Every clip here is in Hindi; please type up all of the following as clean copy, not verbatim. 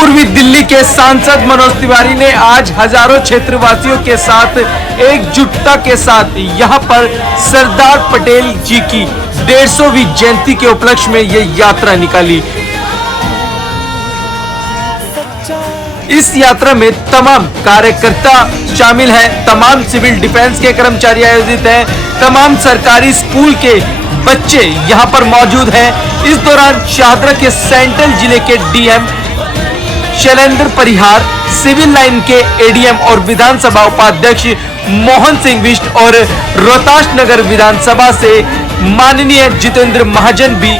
पूर्वी दिल्ली के सांसद मनोज तिवारी ने आज हजारों क्षेत्रवासियों के साथ एकजुटता के साथ यहां पर सरदार पटेल जी की 150वीं जयंती के उपलक्ष्य में ये यात्रा निकाली। इस यात्रा में तमाम कार्यकर्ता शामिल हैं, तमाम सिविल डिफेंस के कर्मचारी आयोजित हैं, तमाम सरकारी स्कूल के बच्चे यहां पर मौजूद हैं। इस दौरान शाहदरा के सेंट्रल जिले के डीएम शैलेंद्र परिहार, सिविल लाइन के एडीएम और विधानसभा उपाध्यक्ष मोहन सिंह बिष्ट और रोहतास नगर विधानसभा से माननीय जितेंद्र महाजन भी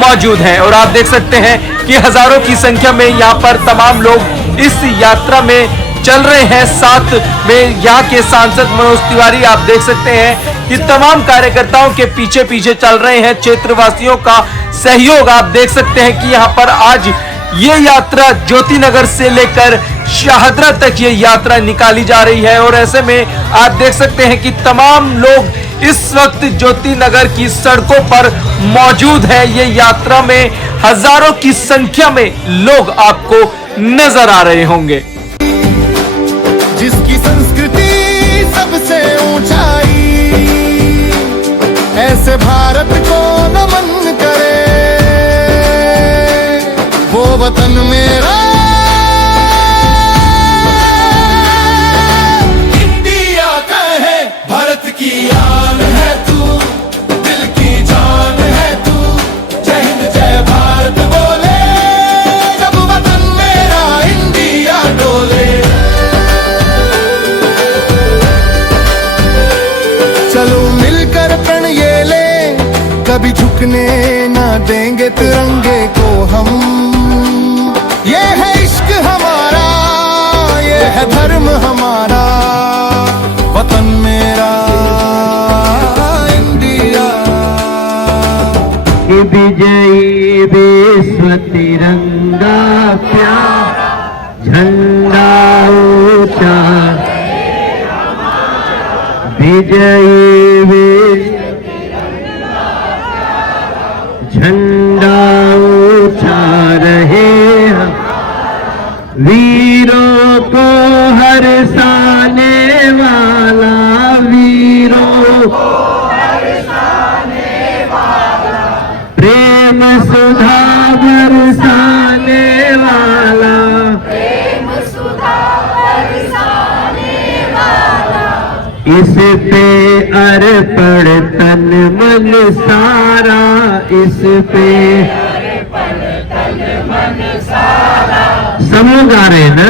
मौजूद हैं। और आप देख सकते हैं कि हजारों की संख्या में यहाँ पर तमाम लोग इस यात्रा में चल रहे हैं। साथ में यहाँ के सांसद मनोज तिवारी आप देख सकते हैं कि तमाम कार्यकर्ताओं के पीछे पीछे चल रहे हैं। क्षेत्रवासियों का सहयोग आप देख सकते हैं कि यहाँ पर आज ये यात्रा ज्योति नगर से लेकर शाहदरा तक ये यात्रा निकाली जा रही है। और ऐसे में आप देख सकते हैं कि तमाम लोग इस वक्त ज्योति नगर की सड़कों पर मौजूद है। ये यात्रा में हजारों की संख्या में लोग आपको नजर आ रहे होंगे। जिसकी संस्कृति सबसे ऊंचाई, ऐसे भारत को नमन करे, वो वतन मेरा इंडिया का है, भारत की आन है तू, दिल की जान है तू, जय हिंद जय भारत बोले जब वतन मेरा इंडिया डोले। चलो मिलकर प्रण ये ले, कभी झुकने ना देंगे तिरंगे को हम। ये है इश्क हमारा, ये है धर्म हमारा, वतन मेरा इंडिया। विजयी विश्व तिरंगा प्यारा, झंडा ऊंचा, विजयी विश्व झंडा ऊंचा रहे, वीरों को हरसाने वाला, वीरों को हरसाने वाला, प्रेम सुधा बरसाने वाला, प्रेम सुधा बरसाने वाला, इस पे अर्पण तन मन सारा, इस पे अर्पण तन मन सारा। समूह गा रहे हैं ना,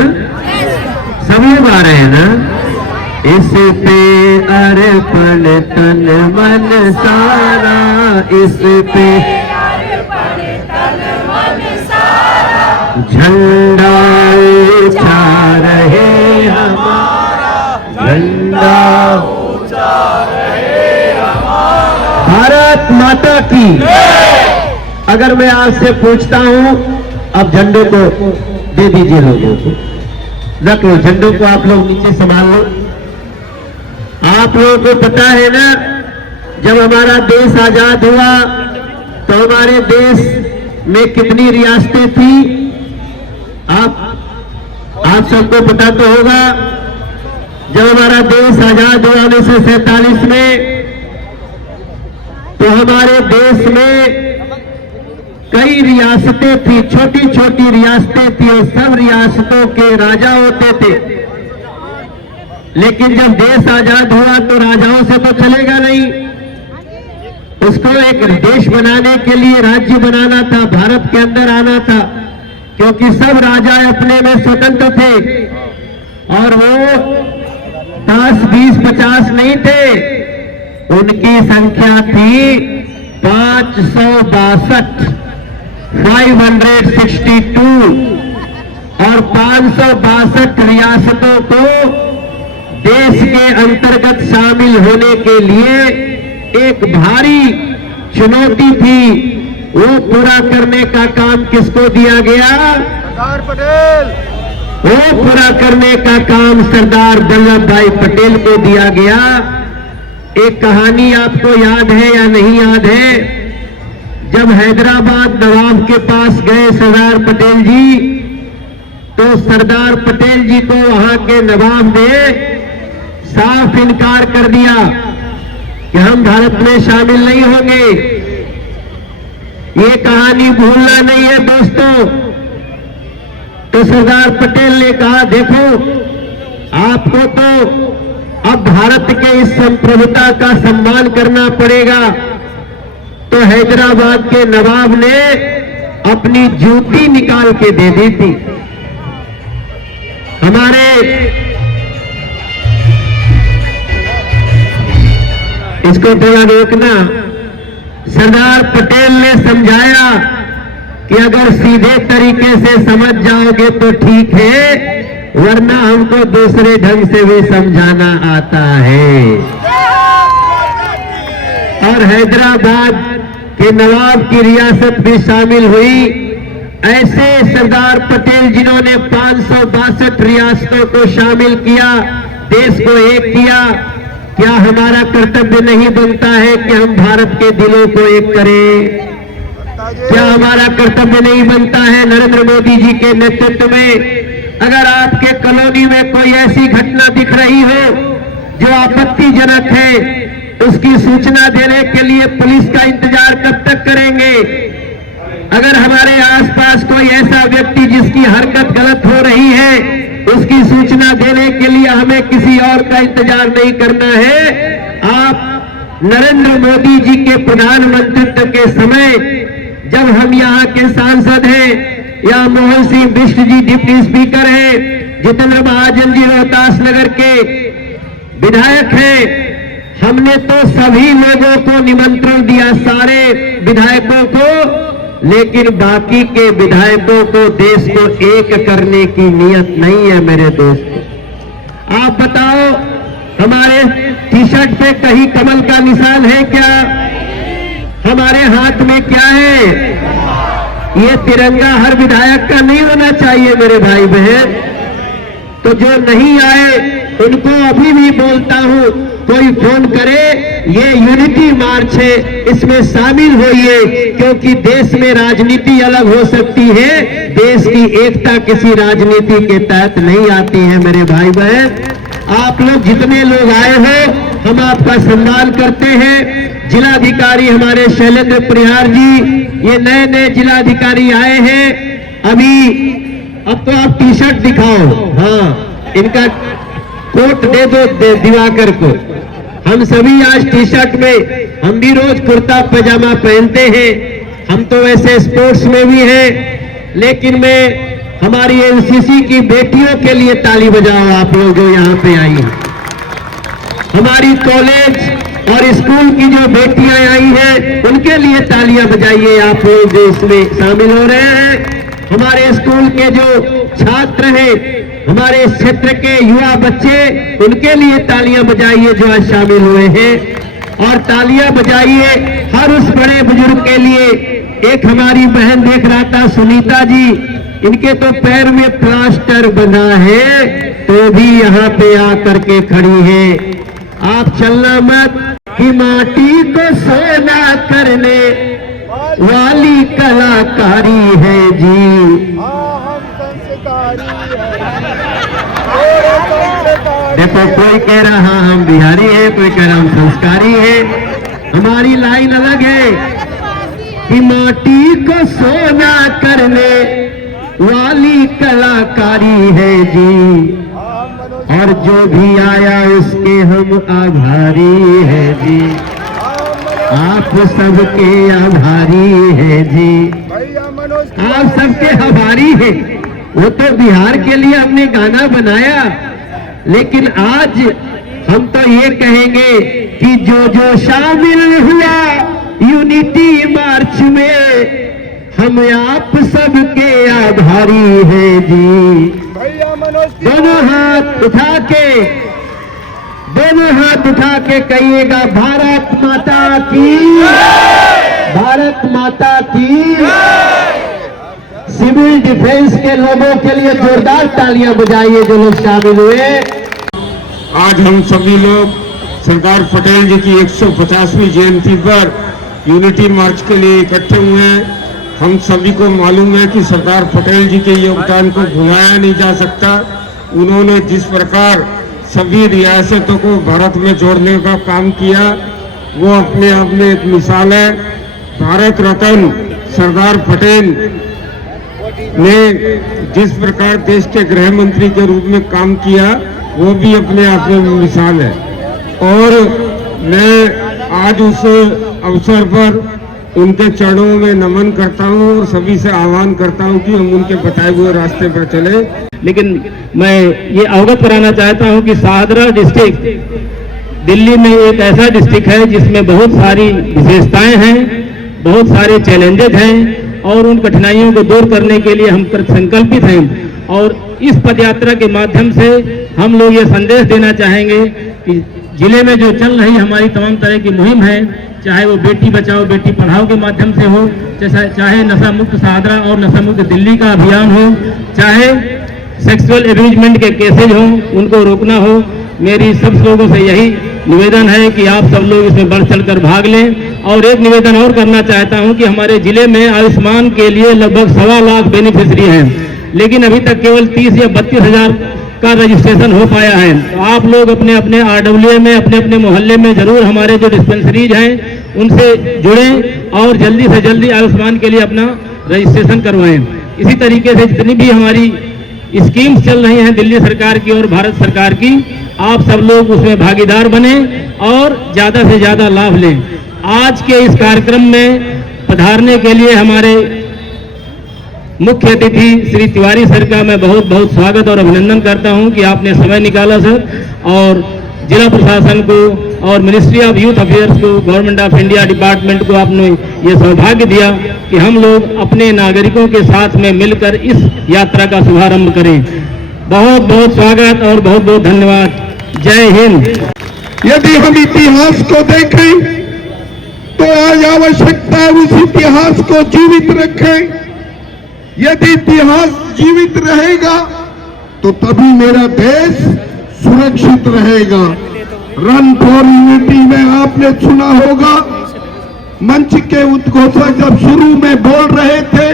समूह गा रहे हैं ना। इस पे अर्पण तन मन सारा, इस पे अर्पण तन मन सारा, झंडा ऊंचा रहे हमारा, झंडा ऊंचा रहे हमारा। भारत माता की। अगर मैं आपसे पूछता हूं, अब झंडे को दे दीजिए लोगों को, रख लो झंडों को, आप लोग नीचे संभाल लो। आप लोगों को पता है ना, जब हमारा देश आजाद हुआ तो हमारे देश में कितनी रियासतें थी? आप सबको पता तो होगा। जब हमारा देश आजाद हुआ 1947 में, तो हमारे देश में कई रियासतें थी, छोटी छोटी रियासतें थी, और सब रियासतों के राजा होते थे। लेकिन जब देश आजाद हुआ तो राजाओं से तो चलेगा नहीं, उसको एक देश बनाने के लिए राज्य बनाना था, भारत के अंदर आना था, क्योंकि सब राजा अपने में स्वतंत्र थे और वो 10, 20, 50 नहीं थे, उनकी संख्या थी 562, 562, और 562 रियासतों को देश के अंतर्गत शामिल होने के लिए एक भारी चुनौती थी। वो पूरा करने का काम किसको दिया गया? सरदार पटेल। वो पूरा करने का काम सरदार वल्लभ भाई पटेल को दिया गया। एक कहानी आपको याद है या नहीं याद है? जब हैदराबाद नवाब के पास गए सरदार पटेल जी, तो सरदार पटेल जी को वहां के नवाब ने साफ इनकार कर दिया कि हम भारत में शामिल नहीं होंगे। ये कहानी भूलना नहीं है दोस्तों। तो सरदार पटेल ने कहा, देखो आपको तो अब भारत के इस संप्रभुता का सम्मान करना पड़ेगा। तो हैदराबाद के नवाब ने अपनी जूती निकाल के दे दी थी। हमारे इसको थोड़ा रोकना। सरदार पटेल ने समझाया कि अगर सीधे तरीके से समझ जाओगे तो ठीक है, वरना हमको दूसरे ढंग से भी समझाना आता है। और हैदराबाद के नवाब की रियासत भी शामिल हुई। ऐसे सरदार पटेल जिन्होंने 562 रियासतों को शामिल किया, देश को एक किया, क्या हमारा कर्तव्य नहीं बनता है कि हम भारत के दिलों को एक करें? क्या हमारा कर्तव्य नहीं बनता है नरेंद्र मोदी जी के नेतृत्व में, अगर आपके कॉलोनी में कोई ऐसी घटना दिख रही हो जो आपत्तिजनक है, उसकी सूचना देने के लिए पुलिस का इंतजार कब तक करेंगे? अगर हमारे आसपास कोई ऐसा व्यक्ति जिसकी हरकत गलत हो रही है, उसकी सूचना देने के लिए हमें किसी और का इंतजार नहीं करना है। आप नरेंद्र मोदी जी के प्रधानमंत्रित्व के समय, जब हम यहाँ के सांसद हैं, या मोहन सिंह बिष्ट जी डिप्टी स्पीकर हैं, जितेंद्र महाजन जी रोहतास नगर के विधायक हैं, हमने तो सभी लोगों को निमंत्रण दिया, सारे विधायकों को, लेकिन बाकी के विधायकों को देश को एक करने की नियत नहीं है। मेरे दोस्तों, आप बताओ, हमारे टी शर्ट पे कहीं कमल का निशान है क्या? हमारे हाथ में क्या है? ये तिरंगा हर विधायक का नहीं होना चाहिए मेरे भाई बहन। तो जो नहीं आए उनको अभी भी बोलता हूं, कोई फोन करे, ये यूनिटी मार्च है, इसमें शामिल होइए, क्योंकि देश में राजनीति अलग हो सकती है, देश की एकता किसी राजनीति के तहत नहीं आती है। मेरे भाई बहन, आप लोग जितने लोग आए हो, हम आपका सम्मान करते हैं। जिलाधिकारी हमारे शैलेंद्र परिहार जी, ये नए नए जिलाधिकारी आए हैं अभी। अब तो आप टी शर्ट दिखाओ, हाँ, इनका कोट दे दो दिवाकर को। हम सभी आज टी शर्ट में, हम भी रोज कुर्ता पैजामा पहनते हैं, हम तो वैसे स्पोर्ट्स में भी हैं, लेकिन मैं हमारी एनसीसी की बेटियों के लिए ताली बजाओ आप लोग जो यहाँ पे आई हैं। हमारी कॉलेज और स्कूल की जो बेटियां आई हैं, उनके लिए तालियां बजाइए आप लोग जो इसमें शामिल हो रहे हैं। हमारे स्कूल के जो छात्र हैं, हमारे क्षेत्र के युवा बच्चे, उनके लिए तालियां बजाइए जो आज शामिल हुए हैं। और तालियां बजाइए हर उस बड़े बुजुर्ग के लिए। एक हमारी बहन देख रहा था, सुनीता जी, इनके तो पैर में प्लास्टर बना है, तो भी यहाँ पे आकर के खड़ी है। आप चलना मत कि माटी को सोना करने वाली कलाकारी है जी। देखो, कोई कह रहा हम बिहारी है, कोई कह रहा हम संस्कारी है। हमारी लाइन अलग है कि माटी को सोना करने वाली कलाकारी है जी, और जो भी आया उसके हम आभारी है जी। आप सबके आभारी है जी, आप सबके आभारी है। वो तो बिहार के लिए हमने गाना बनाया, लेकिन आज हम तो ये कहेंगे कि जो जो शामिल हुआ यूनिटी मार्च में, हम आप सबके आभारी हैं जी। दोनों हाथ उठा के कहिएगा, भारत माता की, भारत माता की। सिविल डिफेंस के लोगों के लिए जोरदार तालियां बजाइए जो लोग शामिल हुए। आज हम सभी लोग सरदार पटेल जी की 150वीं जयंती पर यूनिटी मार्च के लिए इकट्ठे हुए हैं। हम सभी को मालूम है कि सरदार पटेल जी के योगदान को भुलाया नहीं जा सकता। उन्होंने जिस प्रकार सभी रियासतों को भारत में जोड़ने का काम किया वो अपने आप में एक मिसाल है। भारत रत्न सरदार पटेल ने जिस प्रकार देश के गृह मंत्री के रूप में काम किया वो भी अपने आप में मिसाल है। और मैं आज उस अवसर पर उनके चरणों में नमन करता हूं और सभी से आह्वान करता हूं कि हम उनके बताए हुए रास्ते पर चले। लेकिन मैं ये अवगत कराना चाहता हूं कि शाहदरा डिस्ट्रिक्ट दिल्ली में एक ऐसा डिस्ट्रिक्ट है जिसमें बहुत सारी विशेषताएं हैं, बहुत सारे चैलेंजेस हैं और उन कठिनाइयों को दूर करने के लिए हम संकल्पित हैं। और इस पदयात्रा के माध्यम से हम लोग ये संदेश देना चाहेंगे कि जिले में जो चल रही हमारी तमाम तरह की मुहिम है, चाहे वो बेटी बचाओ बेटी पढ़ाओ के माध्यम से हो, चाहे नशा मुक्त शाहदरा और नशा मुक्त दिल्ली का अभियान हो, चाहे सेक्सुअल एब्यूजमेंट के केसेज हो उनको रोकना हो, मेरी सब लोगों से यही निवेदन है कि आप सब लोग इसमें बढ़ चढ़कर भाग लें। और एक निवेदन और करना चाहता हूं कि हमारे जिले में आयुष्मान के लिए लगभग 1.25 लाख बेनिफिशरी हैं, लेकिन अभी तक केवल 30 या 32 हजार का रजिस्ट्रेशन हो पाया है। तो आप लोग अपने अपने RWA में अपने अपने मोहल्ले में जरूर हमारे जो डिस्पेंसरीज हैं उनसे जुड़ें और जल्दी से जल्दी आयुष्मान के लिए अपना रजिस्ट्रेशन करवाएं। इसी तरीके से जितनी भी हमारी स्कीम्स चल रही हैं दिल्ली सरकार की और भारत सरकार की, आप सब लोग उसमें भागीदार बने और ज्यादा से ज्यादा लाभ लें। आज के इस कार्यक्रम में पधारने के लिए हमारे मुख्य अतिथि श्री तिवारी सर का मैं बहुत बहुत स्वागत और अभिनंदन करता हूं कि आपने समय निकाला सर, और जिला प्रशासन को और मिनिस्ट्री ऑफ यूथ अफेयर्स को, गवर्नमेंट ऑफ इंडिया डिपार्टमेंट को आपने ये सौभाग्य दिया कि हम लोग अपने नागरिकों के साथ में मिलकर इस यात्रा का शुभारंभ करें। बहुत बहुत स्वागत और बहुत बहुत धन्यवाद। जय हिंद। यदि हम इतिहास को देखें तो आज आवश्यकता है उस इतिहास को जीवित रखें। यदि इतिहास जीवित रहेगा तो तभी मेरा देश सुरक्षित रहेगा। रन फॉर यूनिटी में आपने सुना होगा, मंच के उद्घोषक जब शुरू में बोल रहे थे,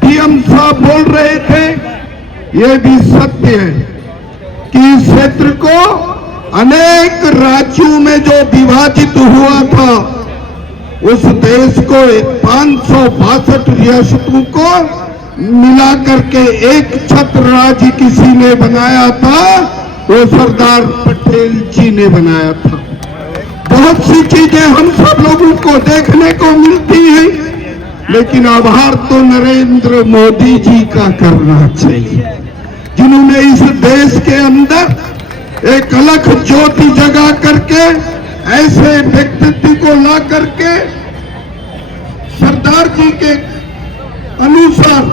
PM साहब बोल रहे थे, ये भी सत्य है कि इस क्षेत्र को अनेक राज्यों में जो विभाजित हुआ था उस देश को 562 रियासतों को मिलाकर के एक छत्र राज्य किसी ने बनाया था, वो सरदार पटेल जी ने बनाया था। बहुत सी चीजें हम सब लोगों को देखने को मिलती हैं, लेकिन आभार तो नरेंद्र मोदी जी का करना चाहिए, जिन्होंने इस देश के अंदर एक अलग ज्योति जगा करके ऐसे व्यक्तित्व को ला करके सरदार जी के अनुसार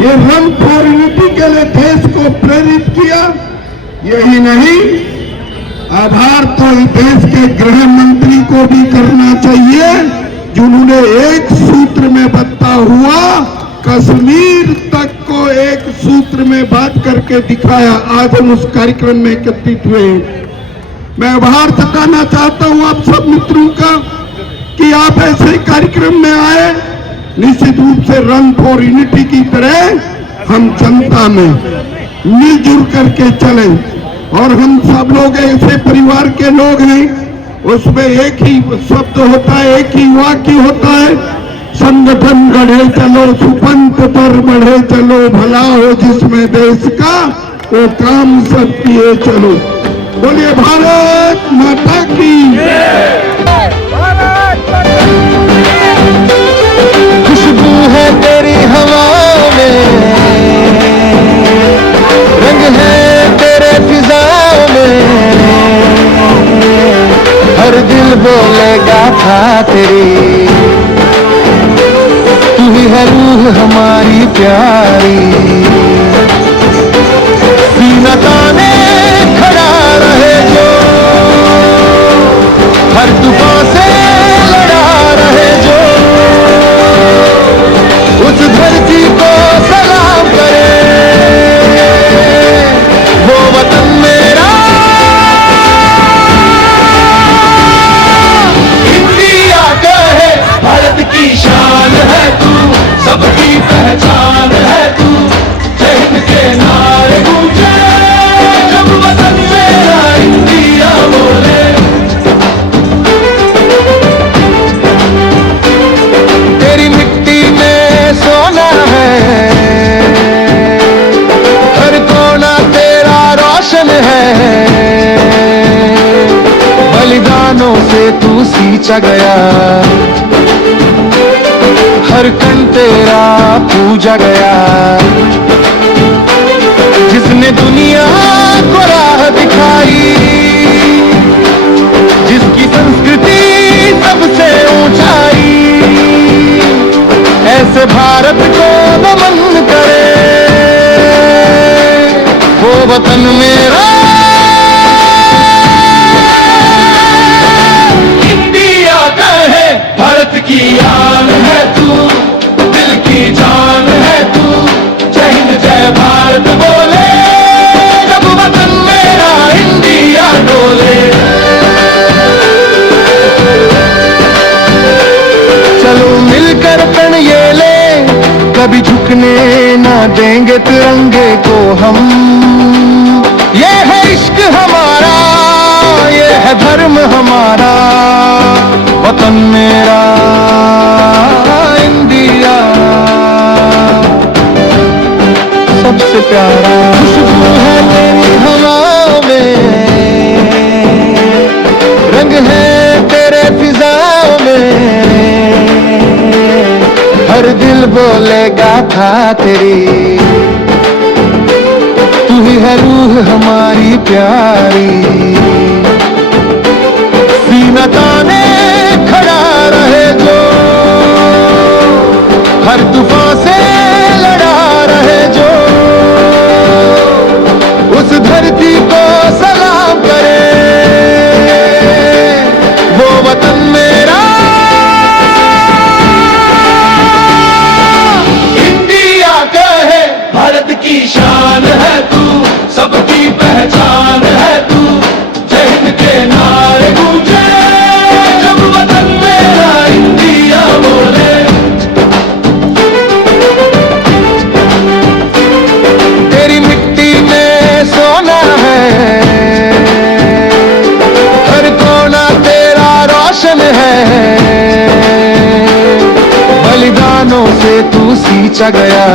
ये रन फॉर यूनिटी के लिए देश को प्रेरित किया। यही नहीं, आभार तो देश के गृह मंत्री को भी करना चाहिए, जिन्होंने एक सूत्र में बता हुआ कश्मीर तक को एक सूत्र में बात करके दिखाया। आज हम उस कार्यक्रम में एकत्रित हुए। मैं आभार जताना चाहता हूं आप सब मित्रों का कि आप ऐसे कार्यक्रम में आए। निश्चित रूप से रन फॉर यूनिटी की तरह हम जनता में मिलजुल करके चले, और हम सब लोग ऐसे परिवार के लोग हैं, उसमें एक ही शब्द होता है, एक ही वाक्य होता है, संगठन गढ़े चलो सुपंथ पर बढ़े चलो, भला हो जिसमें देश का वो काम सब किए चलो। बोलिए भारत माता की। खुशबू है तेरी हवा में, रंग है तेरे फिजाओं में, हर दिल बोलेगा था तेरी, तू ही है रूह हमारी प्यारी। सीना ताने खड़ा रहे जो, हर तूफान से लड़ा रहे जो, उस धरती को सलाम करे वो वतन मेरा। इंडिया का है, भारत की शान है सींचा गया, हर कण तेरा पूजा गया। जिसने दुनिया को राह दिखाई, जिसकी संस्कृति सबसे ऊंचाई, ऐसे भारत को नमन करे वो वतन मेरा। इंडिया कहे भारत की आन है तू, दिल की जान है तू, जय हिंद जय भारत बोले जब वतन मेरा इंडिया डोले। चलो मिलकर प्रण ये ले, कभी झुकने ना देंगे तिरंगे को हम। ये है इश्क हमारा, ये है धर्म हमारा, वतन मेरा इंडिया सबसे प्यारा। खुशबू है तेरी हवाओं में, रंग है तेरे फिजाओं में, हर दिल बोलेगा था तेरी। तू ही है रूह हमारी प्यारी, सीना ताने खड़ा रहे जो, हर तूफान से लड़ा रहे जो, उस धरती को सलाम करे वो वतन मेरा। इंडिया कहे भारत की शान है तू, सबकी पहचान है तू, जय हिंद के नारे गूंजे जब वतन मेरा इंडिया बोले। तेरी मिट्टी में सोना है, हर कोना तेरा रोशन है, बलिदानों से तू सींचा गया,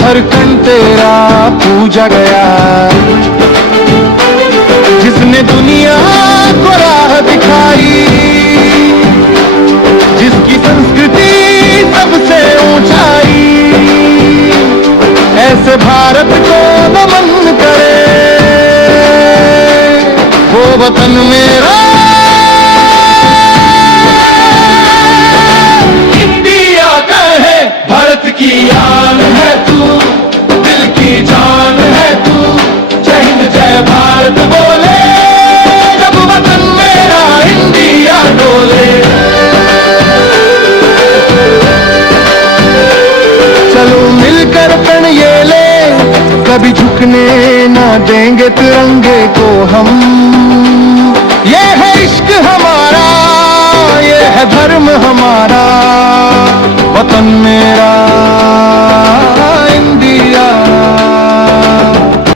हर कण तेरा पूजा गया। जिसने दुनिया को राह दिखाई, जिसकी संस्कृति सबसे ऊंचाई, ऐसे भारत को नमन करे वो वतन मेरा। इंडिया कहे भारत की आन है तू, दिल की जान है तू, जय हिंद जय भारत बोले जब वतन मेरा इंडिया डोले। चलो मिलकर प्रण ये ले, कभी झुकने ना देंगे तिरंगे को हम। ये है इश्क हमारा, ये है धर्म हमारा,